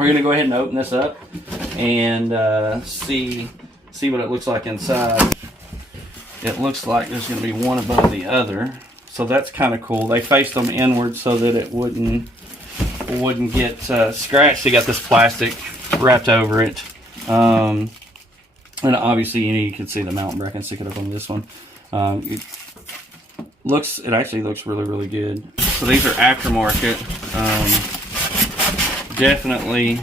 we're going to go ahead and open this up and see what it looks like inside. It looks like there's going to be one above the other, so that's kind of cool. They faced them inward so that it wouldn't get scratched. They got this plastic wrapped over it, and obviously you can see the mountain bracket. Stick it up on this one. It actually looks really good. So these are aftermarket. Definitely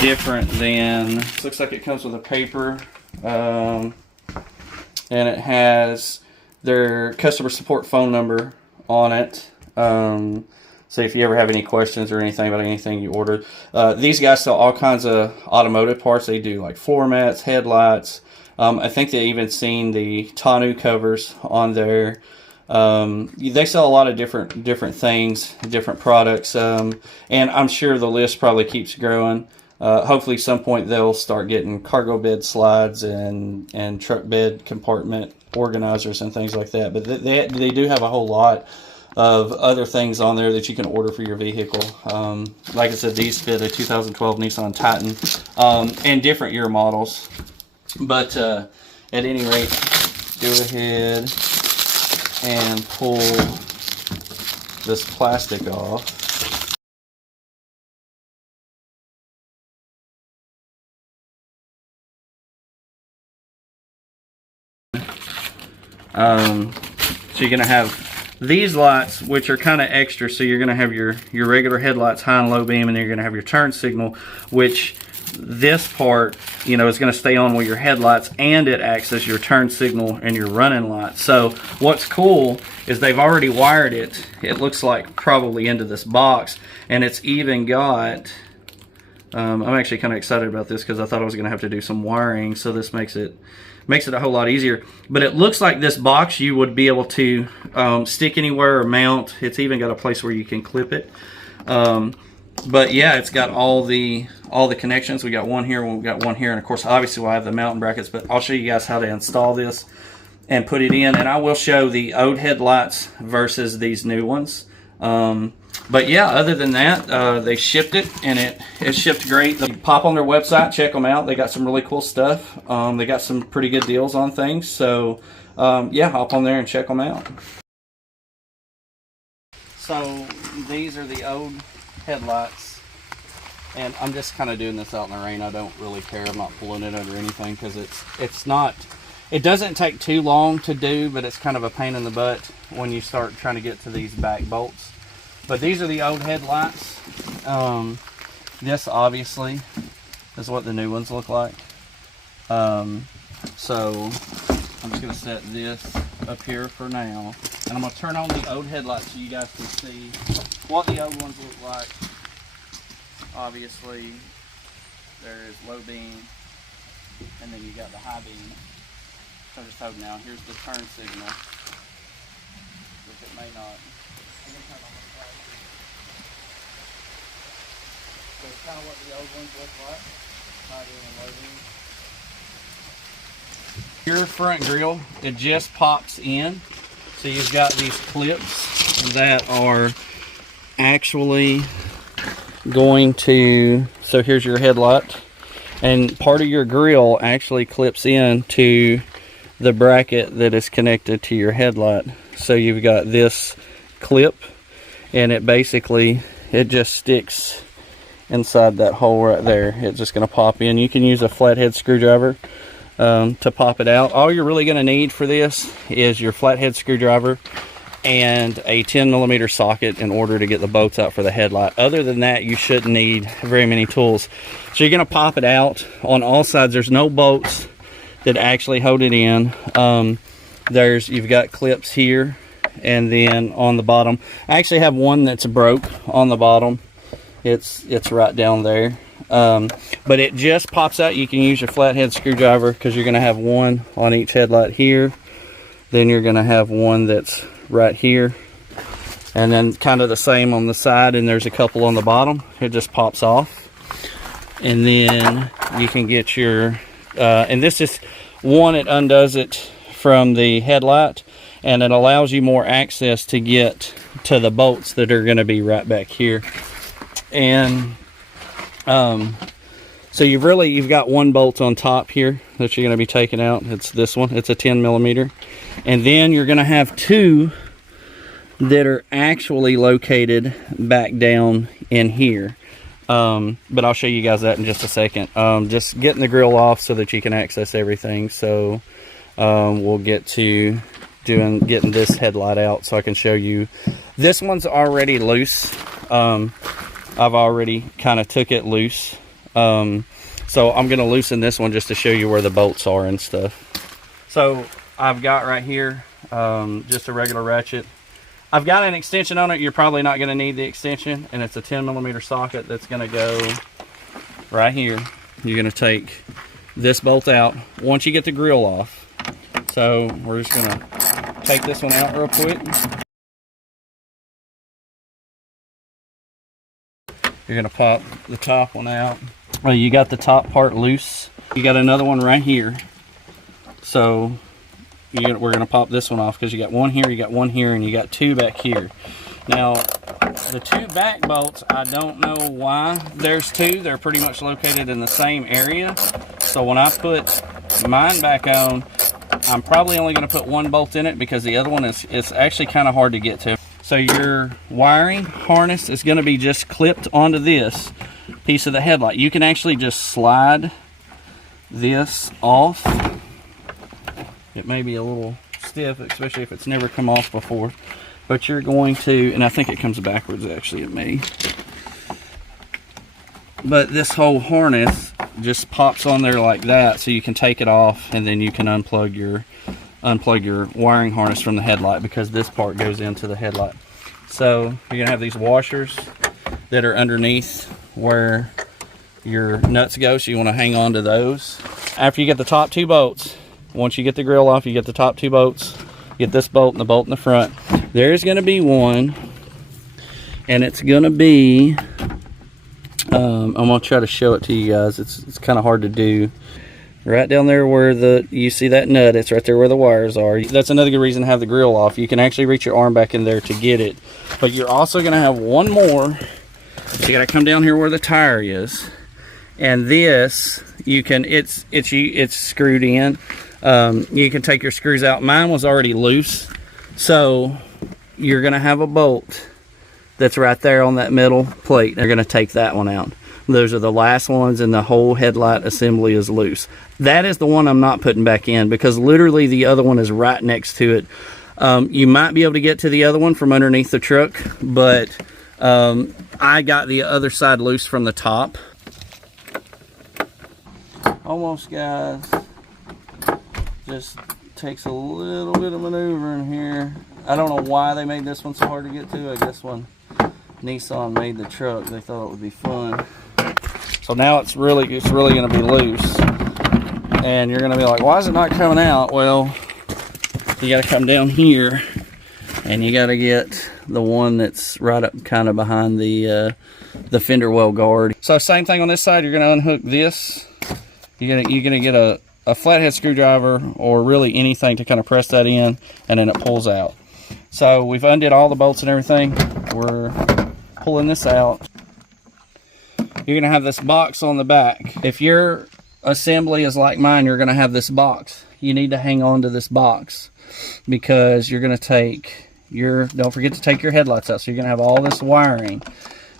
different than, looks like it comes with a paper, and it has their customer support phone number on it. So if you ever have any questions or anything about anything you ordered, these guys sell all kinds of automotive parts. They do like floor mats, headlights. I think they even seen the tonneau covers on there. They sell a lot of different things, different products, and I'm sure the list probably keeps growing. Hopefully some point they'll start getting cargo bed slides and truck bed compartment organizers and things like that. But they do have a whole lot of other things on there that you can order for your vehicle. Like I said, these fit a 2012 Nissan Titan, and different year models. But at any rate, go ahead and pull this plastic off. So you're going to have these lights, which are kind of extra. So you're going to have your regular headlights, high and low beam, and then you're going to have your turn signal, which this part, you know, is going to stay on with your headlights, and it acts as your turn signal and your running light. So what's cool is they've already wired it. It looks like probably into this box, and it's even got, I'm actually kind of excited about this because I thought I was going to have to do some wiring, so this makes it a whole lot easier. But it looks like this box you would be able to stick anywhere or mount. It's even got a place where you can clip it. But yeah, it's got all the connections. We got one here, we got one here, and of course obviously we'll have the mountain brackets, but I'll show you guys how to install this and put it in, and I will show the old headlights versus these new ones. But yeah, other than that, they shipped it, and it shipped great. You pop on their website, check them out. They got some really cool stuff. They got some pretty good deals on things. So yeah, hop on there and check them out. So these are the old headlights, and I'm just kind of doing this out in the rain. I don't really care. I'm not pulling it under anything because it doesn't take too long to do, but it's kind of a pain in the butt when you start trying to get to these back bolts. But these are the old headlights. This obviously is what the new ones look like. So I'm just going to set this up here for now, and I'm going to turn on the old headlights so you guys can see what the old ones look like. Obviously there is low beam, and then you got the high beam. So just hold now. Here's the turn signal, which it may not. So it's kind of what the old ones look like. High beam and low beam. Your front grille, it just pops in. So you've got these clips that are actually going to, so here's your headlight, and part of your grille actually clips in to the bracket that is connected to your headlight. So you've got this clip, and it basically, it just sticks inside that hole right there. It's just going to pop in. You can use a flathead screwdriver to pop it out. All you're really going to need for this is your flathead screwdriver and a 10mm socket in order to get the bolts out for the headlight. Other than that, you shouldn't need very many tools. So you're going to pop it out on all sides. There's no bolts that actually hold it in. You've got clips here, and then on the bottom, I actually have one that's broke on the bottom. It's right down there. But it just pops out. You can use your flathead screwdriver because you're going to have one on each headlight here. Then you're going to have one that's right here, and then kind of the same on the side, and there's a couple on the bottom. It just pops off, and then you can get your and this is one, it undoes it from the headlight, and it allows you more access to get to the bolts that are going to be right back here. And So you've got one bolt on top here that you're going to be taking out. It's this one. It's a 10 millimeter. And then you're going to have two that are actually located back down in here. But I'll show you guys that in just a second. Just getting the grill off so that you can access everything. So we'll get to getting this headlight out so I can show you. This one's already loose. I've already kind of took it loose. So I'm going to loosen this one just to show you where the bolts are and stuff. So I've got right here just a regular ratchet. I've got an extension on it. You're probably not going to need the extension, and it's a 10 millimeter socket that's going to go right here. You're going to take this bolt out once you get the grill off. So we're just going to take this one out real quick. You're going to pop the top one out. Well, you got the top part loose. You got another one right here. So we're going to pop this one off because you got one here, you got one here, and you got two back here. Now, the two back bolts, I don't know why there's two. They're pretty much located in the same area. So when I put mine back on, I'm probably only going to put one bolt in it because the other one is actually kind of hard to get to. So your wiring harness is going to be just clipped onto this piece of the headlight. You can actually just slide this off. It may be a little stiff, especially if it's never come off before. But you're going to, and I think it comes backwards actually, it may. But this whole harness just pops on there like that, so you can take it off and then you can unplug your wiring harness from the headlight, because this part goes into the headlight. So you're gonna have these washers that are underneath where your nuts go, so you want to hang on to those. After you get the top two bolts, once you get the grill off, you get the top two bolts, get this bolt and the bolt in the front. There's going to be one, and it's going to be, I'm going to try to show it to you guys. It's kind of hard to do. Right down there where you see that nut, it's right there where the wires are. That's another good reason to have the grill off. You can actually reach your arm back in there to get it. But you're also going to have one more. You got to come down here where the tire is. And this, you can, it's screwed in. You can take your screws out. Mine was already loose, so you're going to have a bolt that's right there on that metal plate. They're going to take that one out. Those are the last ones, and the whole headlight assembly is loose. That is the one I'm not putting back in, because literally the other one is right next to it. You might be able to get to the other one from underneath the truck, but I got the other side loose from the top. Almost, guys. Just takes a little bit of maneuvering here. I don't know why they made this one so hard to get to. I guess when Nissan made the truck, they thought it would be fun. So now it's really going to be loose, and you're going to be like, why is it not coming out? Well, you got to come down here, and you got to get the one that's right up kind of behind the fender well guard. So same thing on this side. You're going to unhook this. You're gonna get a flathead screwdriver, or really anything, to kind of press that in, and then it pulls out. So we've undid all the bolts and everything. We're pulling this out. You're gonna have this box on the back. If your assembly is like mine, you're gonna have this box. You need to hang on to this box, because you're gonna take don't forget to take your headlights out. So you're gonna have all this wiring,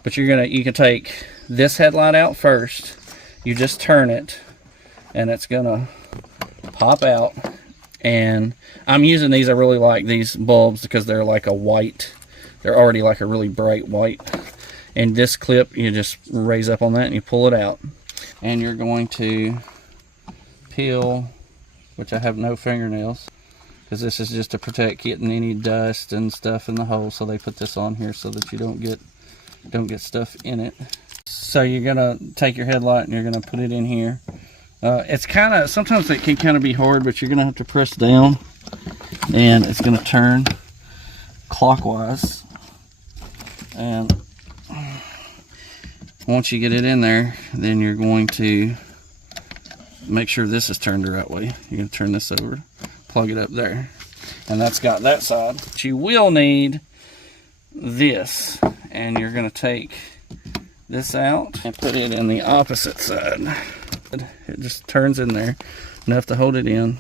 but you can take this headlight out first. You just turn it, and it's gonna pop out. And I'm using these. I really like these bulbs because they're like a white. They're already like a really bright white. And this clip, you just raise up on that and you pull it out. And you're going to peel, which I have no fingernails, because this is just to protect getting any dust and stuff in the hole. So they put this on here so that you don't get stuff in it. So you're gonna take your headlight and you're gonna put it in here. It's kind of, sometimes it can kind of be hard, but you're gonna have to press down, and it's gonna turn clockwise. And once you get it in there, then you're going to make sure this is turned the right way. You're gonna turn this over, plug it up there, and that's got that side. But you will need this, and you're gonna take this out and put it in the opposite side. It just turns in there enough to hold it in.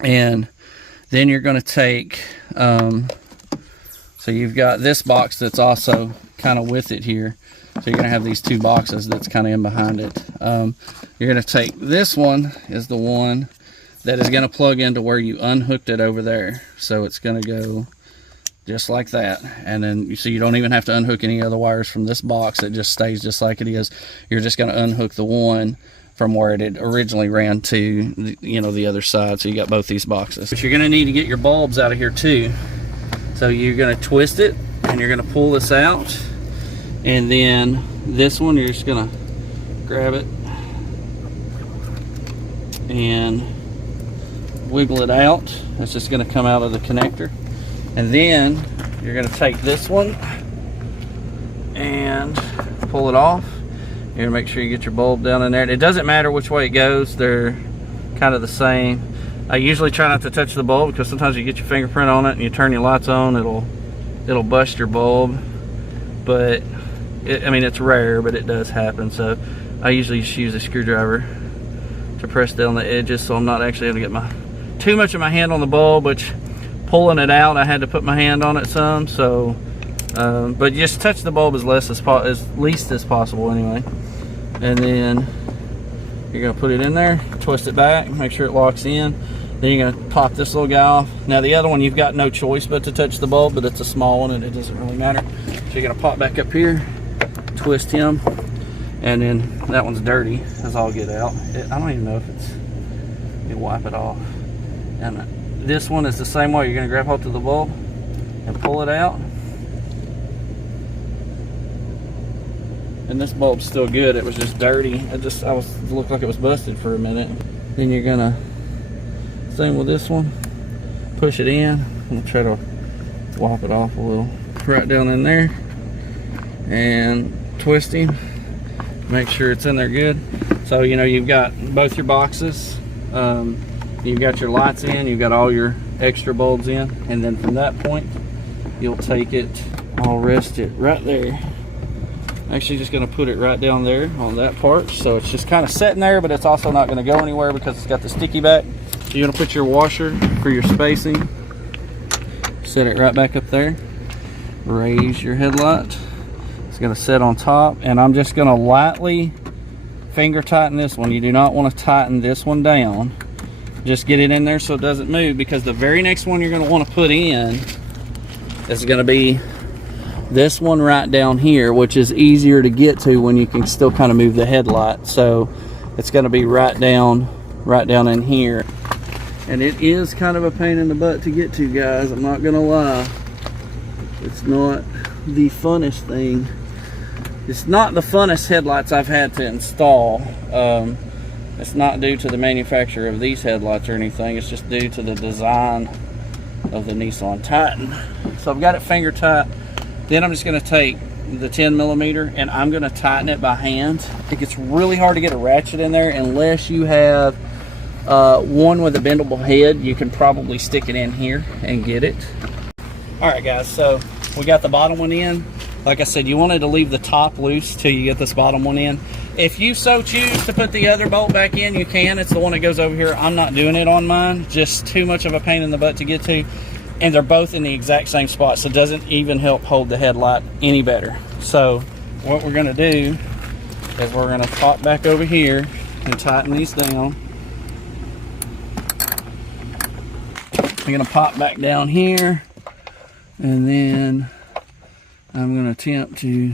And then you're going to take, so you've got this box that's also kind of with it here. So you're going to have these two boxes that's kind of in behind it. You're going to take this one is the one that is going to plug into where you unhooked it over there. So it's going to go just like that. And then you see you don't even have to unhook any other wires from this box. It just stays just like it is. You're just going to unhook the one from where it had originally ran to the other side. So you got both these boxes. But you're going to need to get your bulbs out of here too. So you're going to twist it and you're going to pull this out. And then this one, you're just going to grab it and wiggle it out. It's just going to come out of the connector. And then you're going to take this one and pull it off. You're going to make sure you get your bulb down in there. It doesn't matter which way it goes. They're kind of the same. I usually try not to touch the bulb because sometimes you get your fingerprint on it and you turn your lights on, it'll bust your bulb. But I mean, it's rare, but it does happen. So I usually just use a screwdriver to press down the edges so I'm not actually able to get too much of my hand on the bulb, which pulling it out, I had to put my hand on it some. So, but just touch the bulb as least as possible anyway. And then you're gonna put it in there, twist it back, make sure it locks in. Then you're gonna pop this little guy off. Now the other one, you've got no choice but to touch the bulb, but it's a small one and it doesn't really matter. So you're gonna pop back up here, twist him, and then that one's dirty as all get out. I don't even know if you wipe it off. And this one is the same way. You're gonna grab hold to the bulb and pull it out. And this bulb's still good. It was just dirty. It looked like it was busted for a minute. Then you're gonna, same with this one, push it in. I'm gonna try to wipe it off a little. Right down in there and twist him. Make sure it's in there good. So you've got both your boxes. You've got your lights in, you've got all your extra bulbs in, and then from that point you'll take it, I'll rest it right there. Actually just going to put it right down there on that part, so it's just kind of sitting there, but it's also not going to go anywhere because it's got the sticky back. So you're going to put your washer for your spacing, set it right back up there, raise your headlight. It's going to sit on top, and I'm just going to lightly finger tighten this one. You do not want to tighten this one down. Just get it in there so it doesn't move, because the very next one you're going to want to put in is going to be this one right down here, which is easier to get to when you can still kind of move the headlight. So it's going to be right down in here, and it is kind of a pain in the butt to get to, guys. I'm not going to lie. It's not the funnest thing. It's not the funnest headlights I've had to install. It's not due to the manufacturer of these headlights or anything. It's just due to the design of the Nissan Titan. So I've got it finger tight. Then I'm just going to take the 10mm and I'm going to tighten it by hand. It gets really hard to get a ratchet in there unless you have one with a bendable head. You can probably stick it in here and get it. Alright guys, so we got the bottom one in. Like I said, you wanted to leave the top loose till you get this bottom one in. If you so choose to put the other bolt back in, you can. It's the one that goes over here. I'm not doing it on mine. Just too much of a pain in the butt to get to. And they're both in the exact same spot, so it doesn't even help hold the headlight any better. So what we're going to do is we're going to pop back over here and tighten these down. I'm going to pop back down here, and then I'm going to attempt to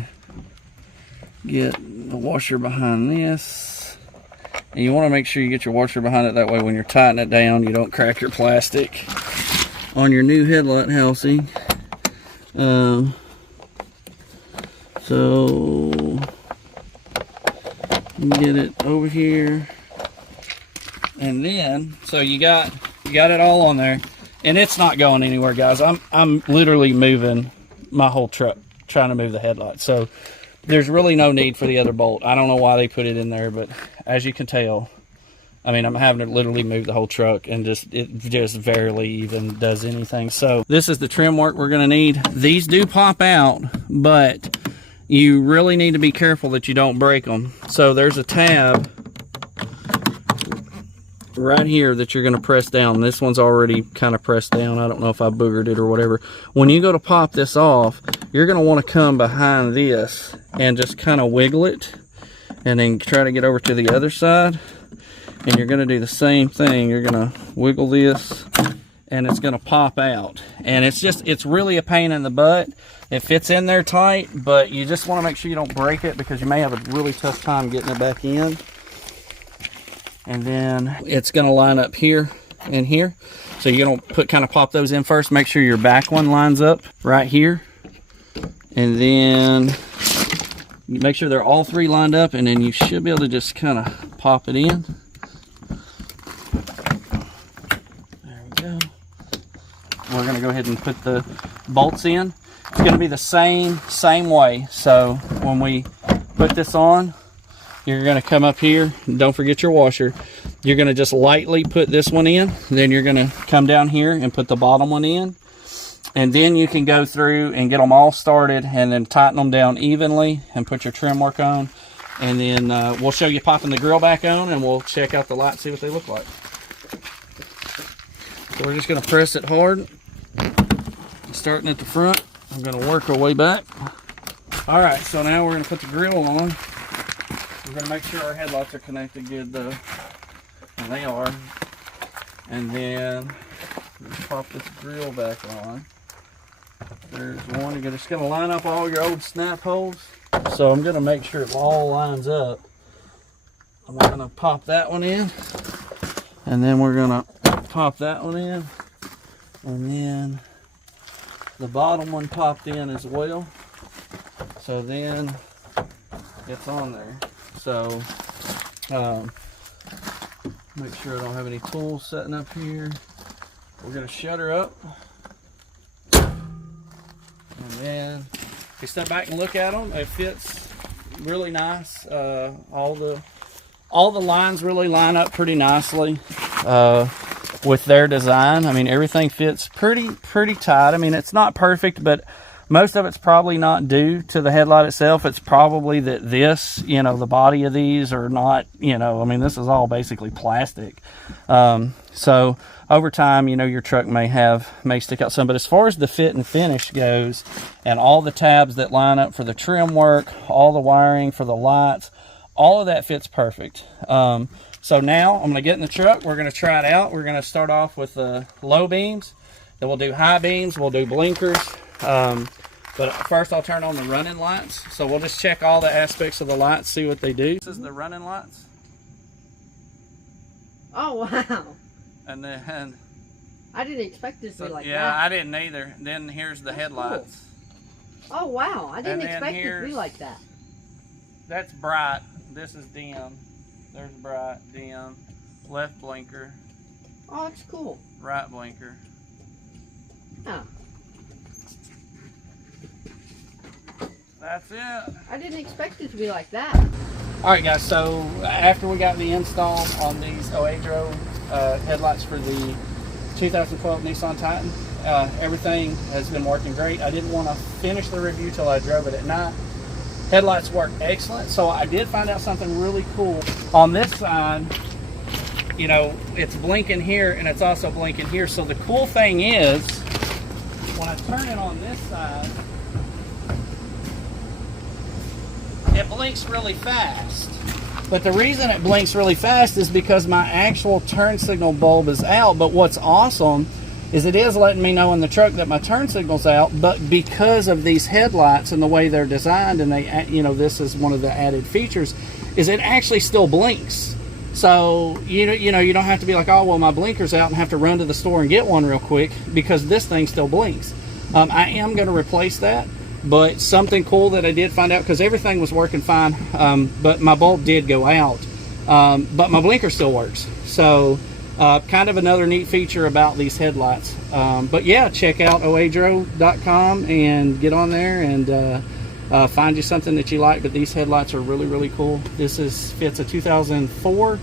get the washer behind this. And you want to make sure you get your washer behind it, that way when you're tightening it down you don't crack your plastic on your new headlight housing. So get it over here, and then so you got it all on there, and it's not going anywhere, guys. I'm literally moving my whole truck trying to move the headlight, so there's really no need for the other bolt. I don't know why they put it in there, but as you can tell, I mean, I'm having to literally move the whole truck, and it just barely even does anything. So this is the trim work we're going to need. These do pop out, but you really need to be careful that you don't break them. So there's a tab right here that you're going to press down. This one's already kind of pressed down. I don't know if I boogered it or whatever. When you go to pop this off, you're going to want to come behind this and just kind of wiggle it, and then try to get over to the other side, and you're going to do the same thing. You're going to wiggle this, and it's going to pop out. And it's really a pain in the butt. It fits in there tight, but you just want to make sure you don't break it, because you may have a really tough time getting it back in. And then it's going to line up here and here. So you're going to kind of pop those in first. Make sure your back one lines up right here. And then you make sure they're all three lined up, and then you should be able to just kind of pop it in. There we go. We're going to go ahead and put the bolts in. It's going to be the same way. So when we put this on, you're going to come up here, don't forget your washer. You're going to just lightly put this one in, then you're going to come down here and put the bottom one in, and then you can go through and get them all started, and then tighten them down evenly and put your trim work on, and then we'll show you popping the grill back on, and we'll check out the lights, see what they look like. So we're just going to press it hard, starting at the front. I'm going to work our way back. All right, so now we're going to put the grill on. We're going to make sure our headlights are connected good though, and they are. And then pop this grill back on. There's one. You're just going to line up all your old snap holes. So I'm going to make sure it all lines up. I'm going to pop that one in, and then we're going to pop that one in, and then the bottom one popped in as well. So then it's on there. So make sure I don't have any tools setting up here. We're going to shut her up, and then if you step back and look at them, it fits really nice. All the lines really line up pretty nicely with their design. I mean, everything fits pretty tight. I mean, it's not perfect, but most of it's probably not due to the headlight itself. It's probably that this, you know, the body of these are not, you know, I mean, this is all basically plastic. So over time, you know, your truck may stick out some. But as far as the fit and finish goes, and all the tabs that line up for the trim work, all the wiring for the lights, all of that fits perfect. So now I'm going to get in the truck. We're going to try it out. We're going to start off with the low beams. Then we'll do high beams. We'll do blinkers. But first I'll turn on the running lights. So we'll just check all the aspects of the lights, see what they do. This is the running lights. Oh, wow. And then... I didn't expect it to be like that. Yeah, I didn't either. Then here's the headlights. Cool. Oh, wow. I didn't expect it to be like that. That's bright. This is dim. There's bright, dim. Left blinker. Oh, that's cool. Right blinker. Oh. That's it. I didn't expect it to be like that. Alright guys, so after we got the install on these oedro headlights for the 2012 Nissan Titan, everything has been working great. I didn't want to finish the review till I drove it at night. Headlights work excellent, so I did find out something really cool. On this side, you know, it's blinking here and it's also blinking here. So the cool thing is, when I turn it on this side, it blinks really fast. But the reason it blinks really fast is because my actual turn signal bulb is out. But what's awesome is it is letting me know in the truck that my turn signal's out, but because of these headlights and the way they're designed, and they, you know, this is one of the added features, is it actually still blinks. So you know you don't have to be like, oh well, my blinker's out and have to run to the store and get one real quick, because this thing still blinks. I am going to replace that. But something cool that I did find out, because everything was working fine, but my bulb did go out, but my blinker still works. So kind of another neat feature about these headlights. But yeah, check out oedro.com and get on there and find you something that you like. But these headlights are really cool. This fits a 2004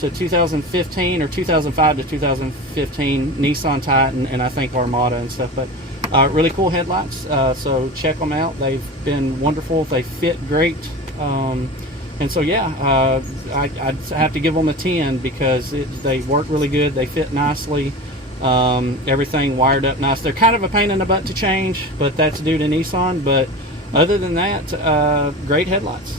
to 2015 or 2005 to 2015 Nissan Titan, and I think Armada and stuff. But Really cool headlights, so check them out. They've been wonderful. They fit great. And so, yeah, I'd have to give them a 10 because they work really good. They fit nicely. Everything wired up nice. They're kind of a pain in the butt to change, but that's due to Nissan. But other than that, great headlights.